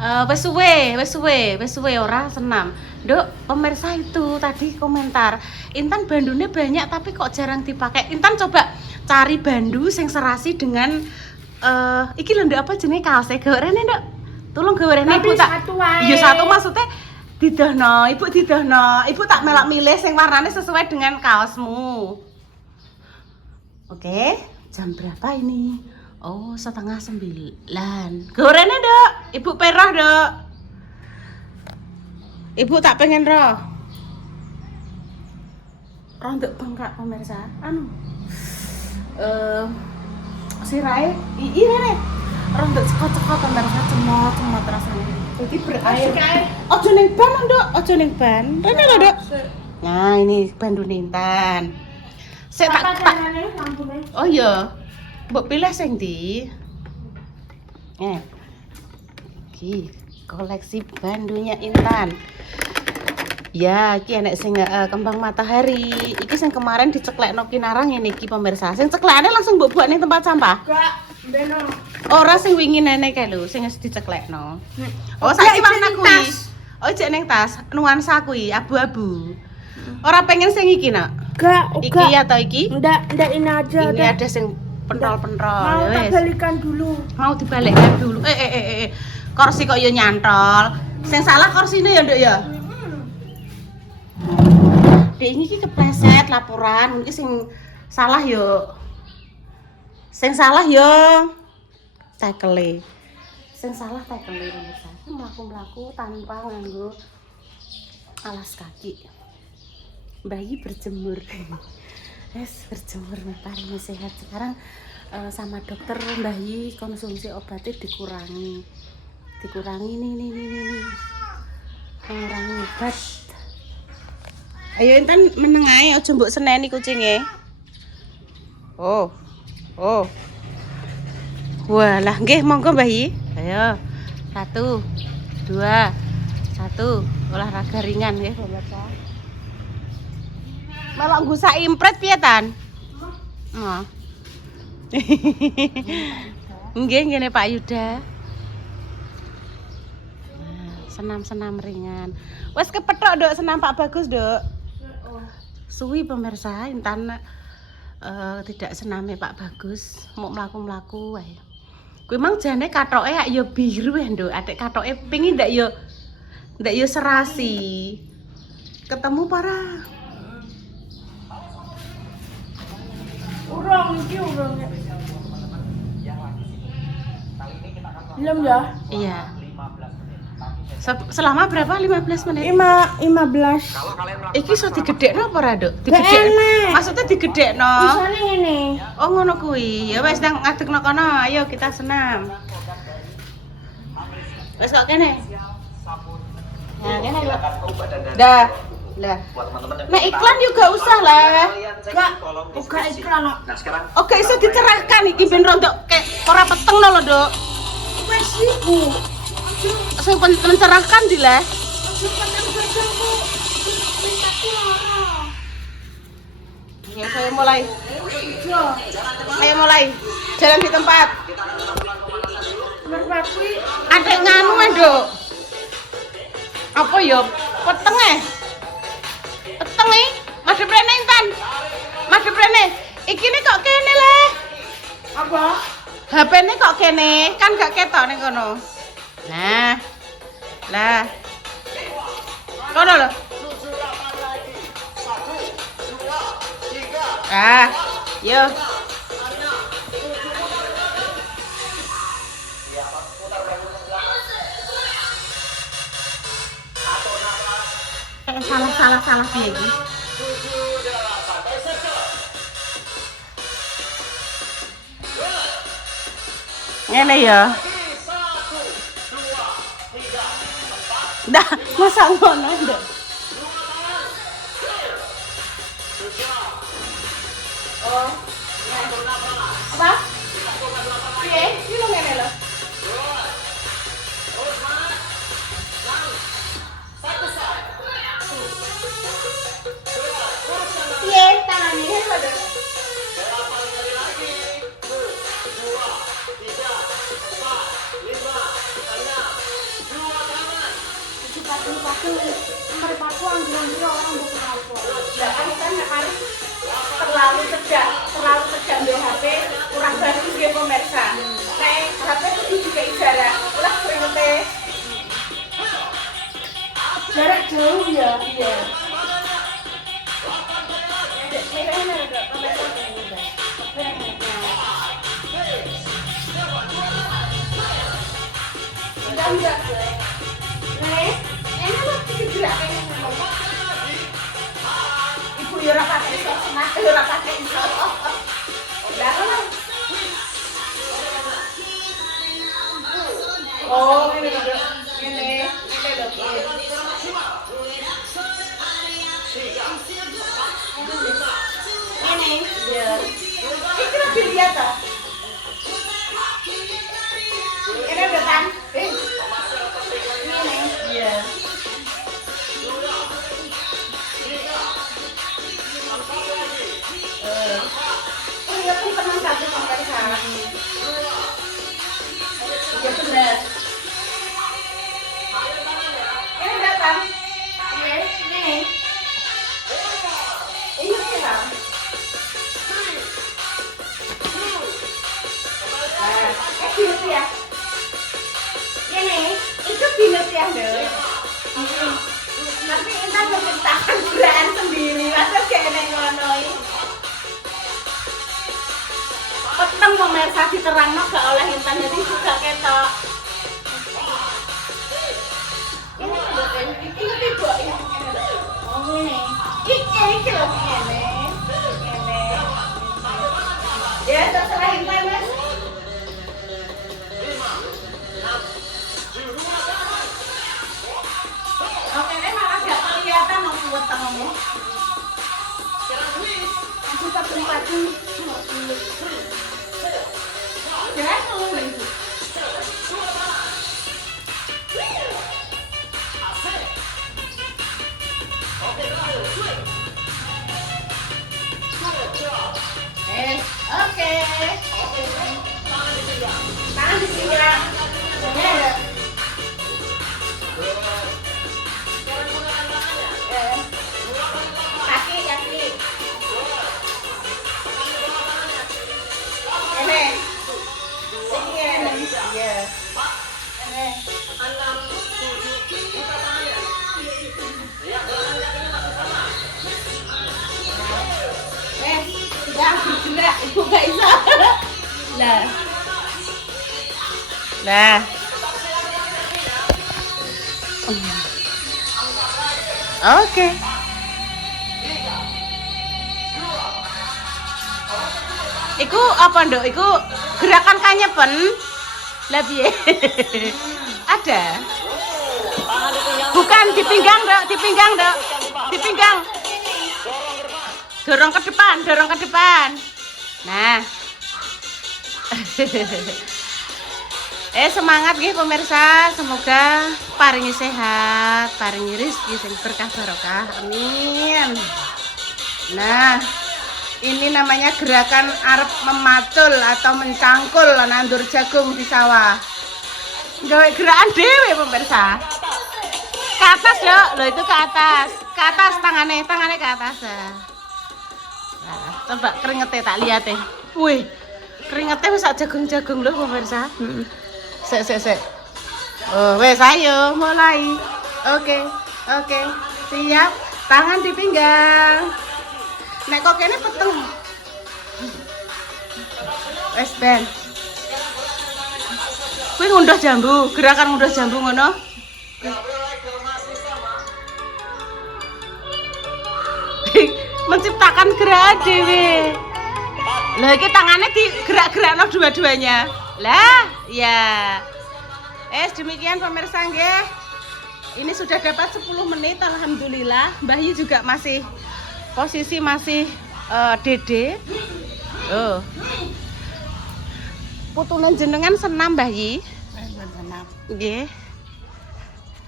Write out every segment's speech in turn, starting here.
Wes suwe ora senam. Dok, pemirsa itu tadi komentar, Intan bandune banyak tapi kok jarang dipakai. Intan coba cari bandu sing serasi dengan iki lho Nduk, apa jenenge kaose gawe rene Nduk. Tolong gawe rene Ibu tak. Iya satu maksudnya didohno, Ibu didohno. Ibu tak melak milih sing warnane sesuai dengan kaosmu. Oke, jam berapa ini? Oh, 8:30. Gorene, Dok. Ibu perah, Dok. Ibu tak pengen roh. Rondok bengkak pemirsa. Sirahe rene. Rondok cekot-cekot pemirsa cemot rasane. Iki berair. Ojo ning ban, Dok. Ojo ning ban. Rene lho, Dok. Nah, ini bandu Intan. Sik tak. Oh iya. Mbok pilih sing ndi? Iki koleksi bandunya Intan. Ya, iki enek sing kembang matahari. Iki sing kemarin diceklekno kinarang ngene iki pemirsa. Sing ceklekane langsung mbok buat ning tempat sampah. Enggak, beno. Ora sing wingi nenek kae lho, sing wis diceklekno. Oh, saiki warna kuwi. Oh, jek ning tas, nuansa kuwi abu-abu. Ora pengen sing iki, Nak? Enggak, Iki atau iki? Enggak ini aja. Ini ada sing pentol-pentol. Mau tak balikan dulu. Mau dibalikkan dulu. Kursi kok yo nyantol. Sing salah kursine ya, Nduk ya. Dek ini ki kepleset laporan, iki sing salah yo. Sing salah yo tekele. Sing salah tekele pemirsa. Mlaku-mlaku tanpa nganggo alas kaki. Bayi berjemur. Berjemur matahari sehat. Sekarang sama dokter Bayi konsumsi obatnya dikurangi nih. Mengurangi obat. Ayo Intan meneng ae aja mbok seneni kucinge. Oh. Walah, nggih monggo Bayi. Ayo. 1 2 1 olahraga ringan nggih pemirsa. Malah nggusak impret piye Tan? Oh. Nggih ngene Pak Yuda. Senam-senam ringan. Wes kepethuk Dok senam Pak Bagus, Dok. Suwi pemirsa Intan tidak sename Pak Bagus, mau mlaku-mlaku wae. Kuwi mang jane kathoke ya biru ya, Nduk. Adik kathoke pingin ndak yo serasi. Ketemu para Urung. Belum ya? Iya. Selama berapa? 15 menit? 15. Iki iso digedhekno apa ora, Duk? Digedhek. Maksudnya digedhekno. Isane ngene. Oh, ngono kuwi. Ya wis nang ngadegno kono. Ayo kita senam. Wis kok kene. Nah, kene lho. Dah. Lah. Nah, iklan juga usah lah. Enggak iklan kok. Oke, iso dicerahkan iki ben rondok kek ora peteng lho, Duk. Wes iku. Sing mencerahkan di leh. Oke, saya mulai. Jalan di tempat. Adek nganu Dok. Apa ya? Peteng madhep rene Intan. Madhep rene. Iki ne kok kene le? Apa? HP-ne kok kene? Kan gak ketok ning kono. Nah. Lah. Kono lho. Yo. Salah piye iki? Ngene ya. Dah, masa ngono, Nduk. Oh. Apa? Piye? Iki lho ngene lho. Piye tangane lho, Nduk? Meripatku anjir-anjir orang berkenalku. Lah kan harus terlalu sejam di HP kurang bagus ya pemirsa. Nek HP itu juga jarak. Ulah keringete. Jarak jauh ya. Iya. Merahnya ada pemirsa ini. Enggak. Nek, enak loh digerak kayak ngono. Ibu ya ora pakai iso, senang ya ora pakai iso. Lah ngono. Oh, ini lho. Ini lho. Ini. Ya. Iki lho dilihat toh. Ini udah kan? Ini. Iya. Iya pun teman satu pemirsa. Iya benar. Ini datang. Iya, ini. Ini ya. Binut ya. Ini, itu binut ya, Dok. Tapi Intan menciptakan gerakan sendiri, masa kayak ngono iki. Peteng pemirsa diterangno gak oleh Intan jadi juga ketok. Ini tiba ini. Oh ini. Iki lho ngene. Ngene. Ya terserah Intan Mas. Oke, ini malah gak kelihatan mau buat tanganmu. Kita berempati. Jangan ngomong itu. Oke. Tangan di pinggang. Kaki. Ini. Iya. Sudah bergerak, ibu gak bisa. Lah. Oke. Iku apa nduk? Iku gerakan kanyepen. Lah piye? Ada. Bukan di pinggang, Dok, di pinggang, Dok. Di pinggang. Dorong ke depan. Nah. Semangat nggih pemirsa, semoga paringi sehat, paringi rezeki sing berkah barokah. Amin. Nah, ini namanya gerakan arep memacul atau mencangkul nandur jagung di sawah. Gawe gerakan dhewe pemirsa. Ke atas, Dok. Loh itu ke atas. Ke atas tangannya ke atas. Nah, coba keringetnya tak lihat ya. Wih, keringetnya wis jagung-jagung loh pemirsa. Sek. Oh, wes ayo mulai. Oke. Siap. Tangan di pinggang. Nek kok kene peteng. Wes ben. Kuwi ngunduh jambu, gerakan ngunduh jambu ngono. Menciptakan gerakan dhewe. Lah iki tangannya digerak-gerakno dua-duanya. Lah, ya. Demikian pemirsa nggih. Ini sudah dapat 10 menit alhamdulillah. Mbah Yi juga masih posisi dede. Oh. Putunan jenengan senam Mbah Yi? Senam. Nggih.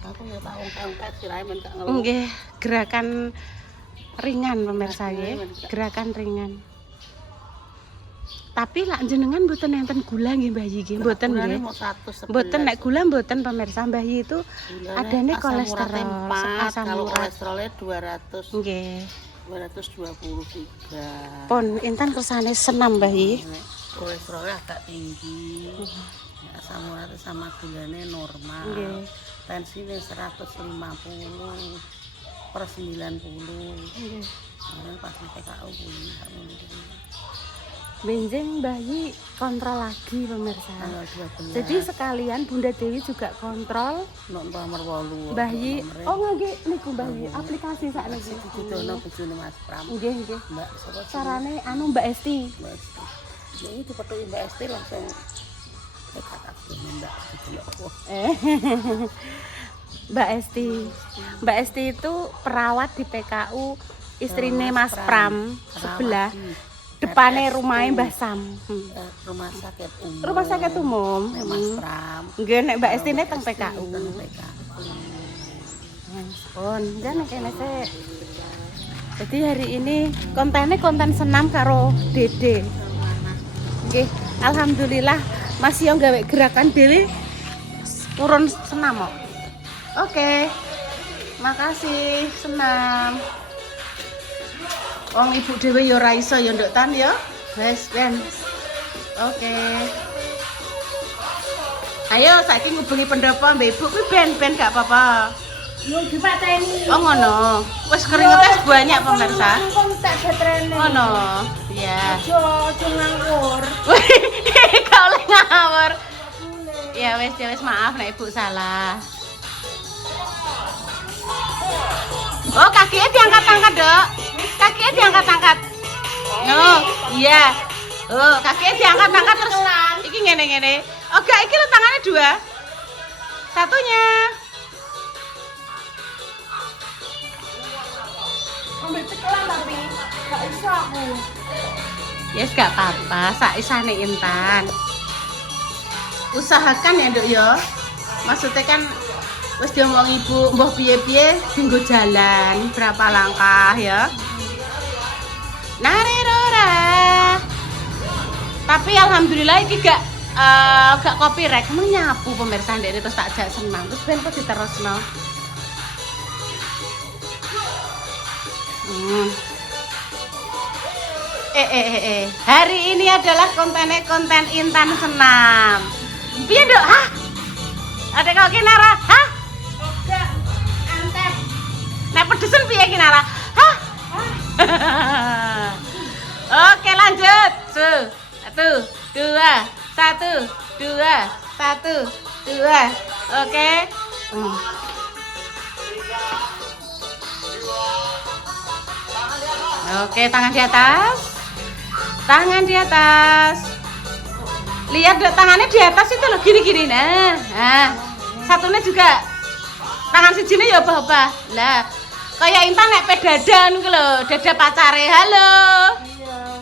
Aku ya tak ongkat sirahe men gak ngeluh. Nggih, gerakan ringan pemirsa nggih. Gerakan ringan. Tapi lak jenengan mboten enten gula nggih Mbah Yi nggih, mboten nggih. Mboten nek gula mboten pemirsa, Mbah Yi itu adane kolesterol, asam kalau urat. kolesterolnya 200. Nggih. 223. Pun Intan kersane senam Mbah Yi. Kolesterolnya agak tinggi. Asam urat sama gulanya normal. Nggih. Tensinya 150/90. Nggih. Kemarin pas di PKU bunyi kamu Benjing Mbah Yi kontrol lagi pemirsa. tanggal 12. Jadi sekalian Bunda Dewi juga kontrol nomor 8. Mbah Yi. Oh nggih niku Mbah Yi, aplikasi sakniki. Didono bojone Mas Pram. Nggih nggih. Mbak sapa sih? Carane anu Mbak Esti. Mbak Esti. Ini dipethuki Mbak Esti langsung kata Mbak didelok. Mbak Esti. Mbak Esti itu perawat di PKU istrine Mas Pram sebelah depane rumahnya Mbah Sam. Rumah sakit umum. Rumah sakit umum. Mas Pram. Nggih nek Mbak Esti ne teng PKU. Teng PKU. Pun jan kene sik. Jadi hari ini kontennya konten senam karo Dede. Nggih, alhamdulillah masih yang gawe gerakan dhewe purun senam kok. Oke. Makasih senam. Wong ibu dhewe ya ora iso ya nduk Tan ya. Wes ben. Oke. Ayo saiki ngubungi pendopo mbek ibu kuwi ben gak apa-apa. Yo dipateni. Oh ngono. Wis keringetes banyak pemirsa. Kok tak getrene. Ngono. Iya. Ojo ngawur. Gak oleh ngawur. Ya wis maaf nek ibu salah. Oh kakinya diangkat-angkat dok. Kakinya diangkat-angkat. Oh iya. Oh kakinya diangkat-angkat terus. Iki ngene. Oh gak iki lo tangannya 2. Satunya. Ambil cekelan tapi gak iso aku. Yes gak apa-apa. Saisane Intan. Usahakan ya dok ya. Maksudnya kan wis diomong ibu mbah piye-piye dienggo jalan berapa langkah ya. Narirora. Tapi alhamdulillah iki gak copyright. Emang nyapu pemirsa ndek terus tak jak senang. Terus ben kok diterusno. Hari ini adalah konten Intan senam. Piye, Dok? Hah? Ada kok kinara? Hah? Enggak. Antep. Nek pedesen piye kinara? Hah? Oke, lanjut. 1 2 1 2 1 2. Oke. Oke, tangan di atas. Tangan di atas. Lihat dok, tangannya di atas itu loh, gini-gini. Nah, satunya juga tangan sijine ya obah-obah. Lah, kayak Intan nek pedadan ku lho, dada pacare. Halo. Iya.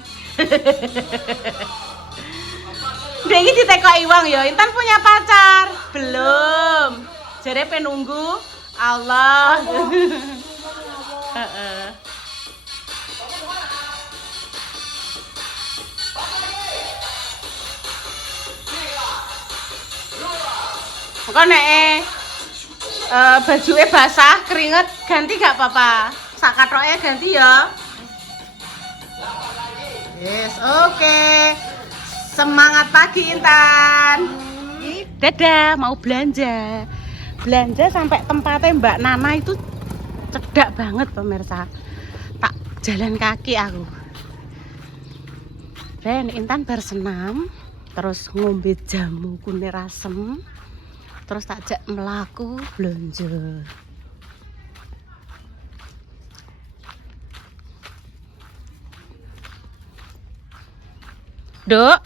Dek iki ditekoki wong ya, Intan punya pacar. Belum. Jare penunggu Allah. Heeh. Kok nek bajuke basah, keringet ganti gak apa-apa. Sak kathoke ganti ya. Yes, oke. Semangat pagi Intan. Dadah, mau belanja. Belanja sampai tempatnya Mbak Nana itu cedak banget pemirsa. Tak jalan kaki aku. Dan Intan bersenam, terus ngombe jamu kunir asem. Terus tak jak melaku belanja. Dok,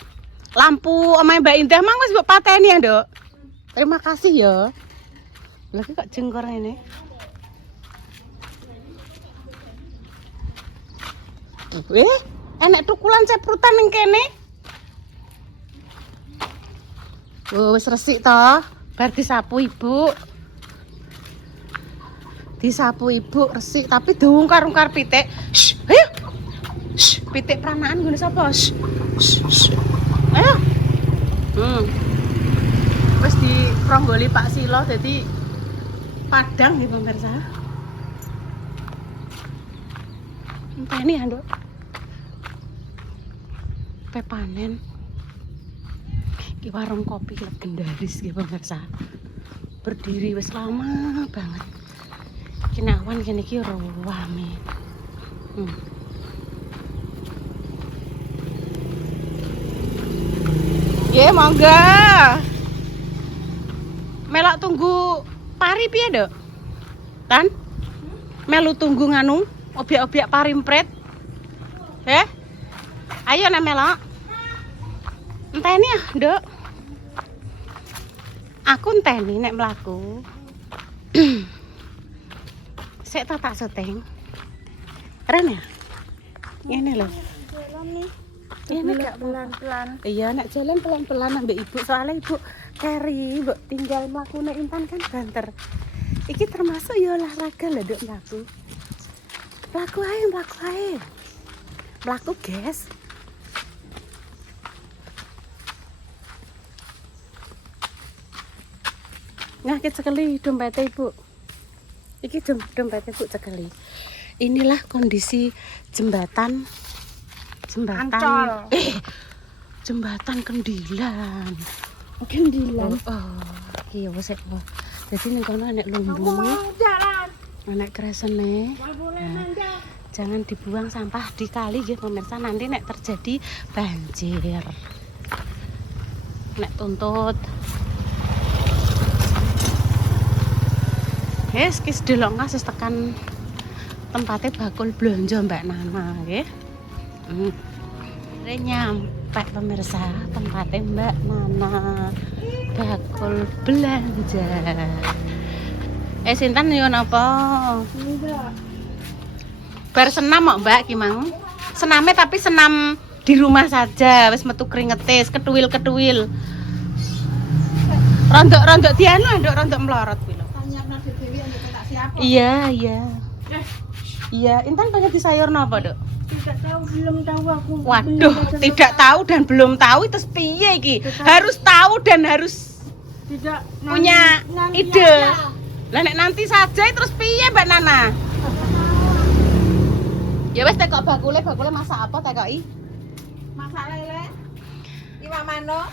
lampu omahe Mbak Indah mang wis mbok pateni ya, Dok. Terima kasih ya. Lagi kok jengkor ini. Enek tukulan ceprutan ning kene. Oh, wis resik toh. Bar disapu ibu. Disapu ibu resik tapi diungkar-ungkar pitik. Shh, ayo. Shh. pitik pranaan ngene sapa? Ayo. Wis dipronggoli Pak Silo dadi padang ya pemirsa. Enteni ya, Nduk. Panen. Iki warung kopi legendaris ya pemirsa. Berdiri wis lama banget. Kinawan kene iki rame. Ye, monggo. Melok tunggu pari piye, Dok? Tan? Melu tunggu nganu, obyek-obyek parimpret. Ayo nek melok. Enteni ya, Dok. Aku enteni nek mlaku. Sik tak syuting. Keren ya? Ngene lho. Jalan nih. Ini gak pelan-pelan. Iya, nek jalan pelan-pelan ambek ibu, soalnya ibu carry, mbok tinggal mlakune Intan kan banter. Iki termasuk ya olahraga lho, Dok, mlaku. Mlaku ae. Mlaku, guys. Nah, kita sekali dompetnya ibu. Iki dompetnya ibu sekali. Inilah kondisi jembatan Ancol. Jembatan Kendilan. Kendilan. Iya wis kok. Dadi ning kono nek Aku lumbu, mau jalan. nek kresene. Gak boleh nanjak. Jangan dibuang sampah di kali nggih pemirsa, nanti nek terjadi banjir. Nek tuntut. Wis kis delok ngas tekan tempatnya bakul blonjo Mbak Nana nggih. Nyampe pemirsa tempatnya Mbak Nana bakul belanja. Sinten yo napa? Enggak. Bar senam kok Mbak ki mang. Sename tapi senam di rumah saja, wis metu keringetis, ketuil-ketuil. Rondok-rondok dianu, nduk rondok melorot kuwi lho. Tanya Nabi Dewi untuk tak siapa? Iya, Intan pengen di sayur napa, Dok? Tidak tahu, belum tahu aku. Waduh, tidak tahu dan belum tahu itu piye iki? Harus tahu dan harus Tidak punya nanti ide. aja. Lah nek nanti saja terus piye Mbak Nana? Ya wis tekok bakule masak apa tekoki? Masak lele. Iwak manuk.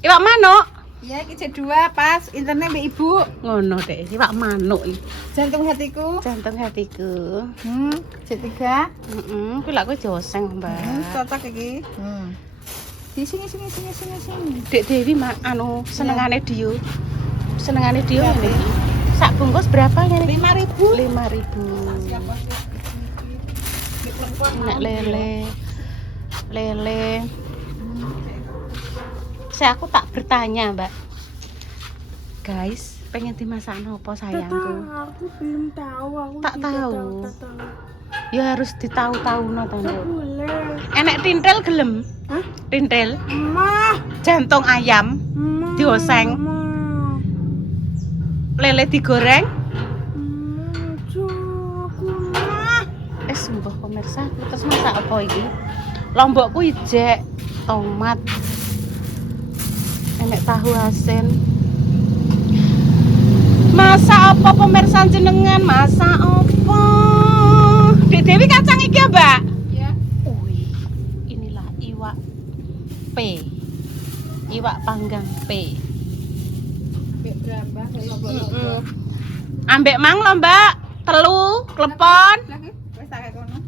Iwak manuk. Ya, iki dua pas internet mbak ibu. Ngono dek, iwak manuk iki. Jantung hatiku. Jantung hatiku. Tiga. Kuwi lak kowe joseng, Mbak. Cocok iki. Di sini. Dek Dewi anu senengane Dio. Senengane Dio ngene iki. Sak bungkus berapa ngene? 5.000. 5.000. Siapa? Nek lele. Aku tak bertanya, Mbak. Guys, pengen dimasak apa sayangku? Aku belum tahu. Aku Tak tidak tahu. tak tahu. Ya harus ditahu-tahu no Tak Tante. boleh. Enek tintel gelem? Hah? Tintel, Mah. jantung ayam, dioseng, lele digoreng. Sumpah pemirsa, terus masak apa iki? Lombokku ijek, tomat, enek tahu asin. Masak apa pemirsa jenengan? Masak apa? Dek Dewi kacang iki ya, Mbak? Ya. Wih, inilah iwak P. Iwak panggang P. Berapa? Ambek mang lho, Mbak. Telu, klepon. Lagi, wes tak kayak kono.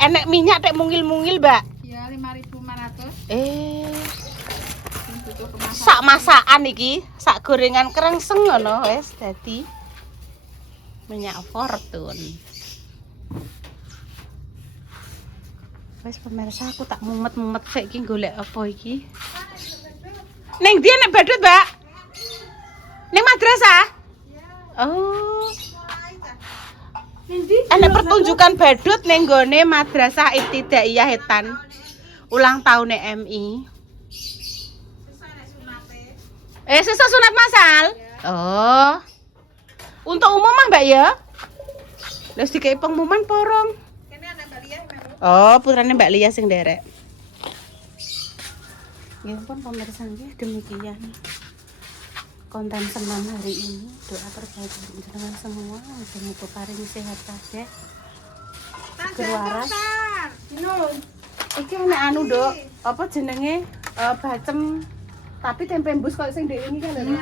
Enek minyak tek mungil-mungil, Mbak. Ya, 5.500. Untuk kemasan. Sak masakan iki, sak gorengan krengseng ngono wis dadi minyak fortune. Wis pemirsa aku tak mumet-mumet sik iki golek apa iki. Ning ndi nek badut, Mbak? Ning madrasah? Oh. Enak pertunjukan badut ning gone Madrasah Ibtidaiyah Hetan. Ulang tahun MI. Sesa sunat masal? Oh. Untuk umum mah, Mbak ya? Terus dikei pengumuman porong. Oh, putrane Mbak Lia sing derek. Ya pun pemirsa nggih demikian konten senam hari ini. Doa terbaik untuk jenengan semua, muga-muga paring sehat kabeh. Berwaras. Iki nek anu, Dok. Apa jenenge? Bacem tapi tempe embus kok sing ndek ini kan lho.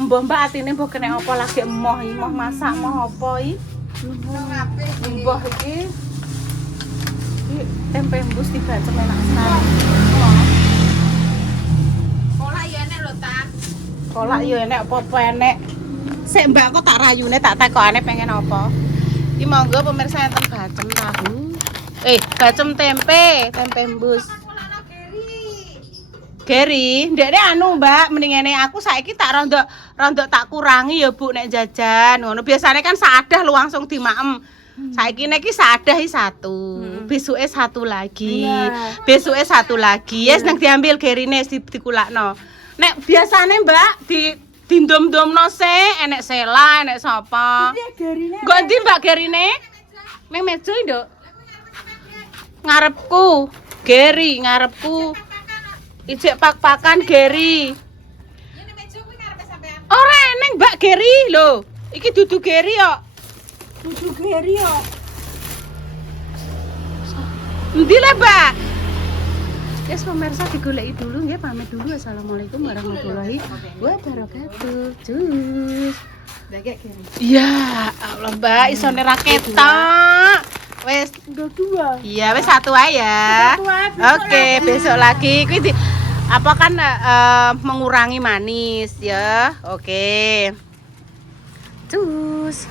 Mbah Mbak atine mbah kena apa lagi emoh masak emoh apa iki? Mbah iki tempe embus dibacem enak sekali. Kolak ya enek lho, Tan. Kolak yo enek apa-apa enek. Sik Mbak kok tak rayune tak tekokane pengen apa. Iki monggo pemirsa enten bacem tahu. Bacem tempe embus. Geri, ndekne anu Mbak, mendingane aku saiki tak rondok tak kurangi ya Bu nek jajan. Ngono biasane kan seadah lu langsung dimaem. Saiki nek iki seadah iki satu. Besuke satu lagi. Besuke satu lagi. Yes nang diambil gerine dikulakno. Nek biasane Mbak dindom-domno se enek sela, enek sapa. Nggo ndi Mbak gerine? Ning meja nduk. Ngarepku. Geri ngarepku. Ijek pak-pakan Geri. Ora eneng Mbak Geri lho. Iki dudu Geri kok. Dudu Geri yo. Endi le, Mbak? Yes, pemirsa digoleki dulu nggih, pamit dulu. Assalamualaikum warahmatullahi wabarakatuh. Cus. Iya, Allah Mbak, isone ra ketok. Wes Dua. iya wes satu aja ya. Oke, besok lagi. Kuwi apa kan mengurangi manis ya. Oke. Cus.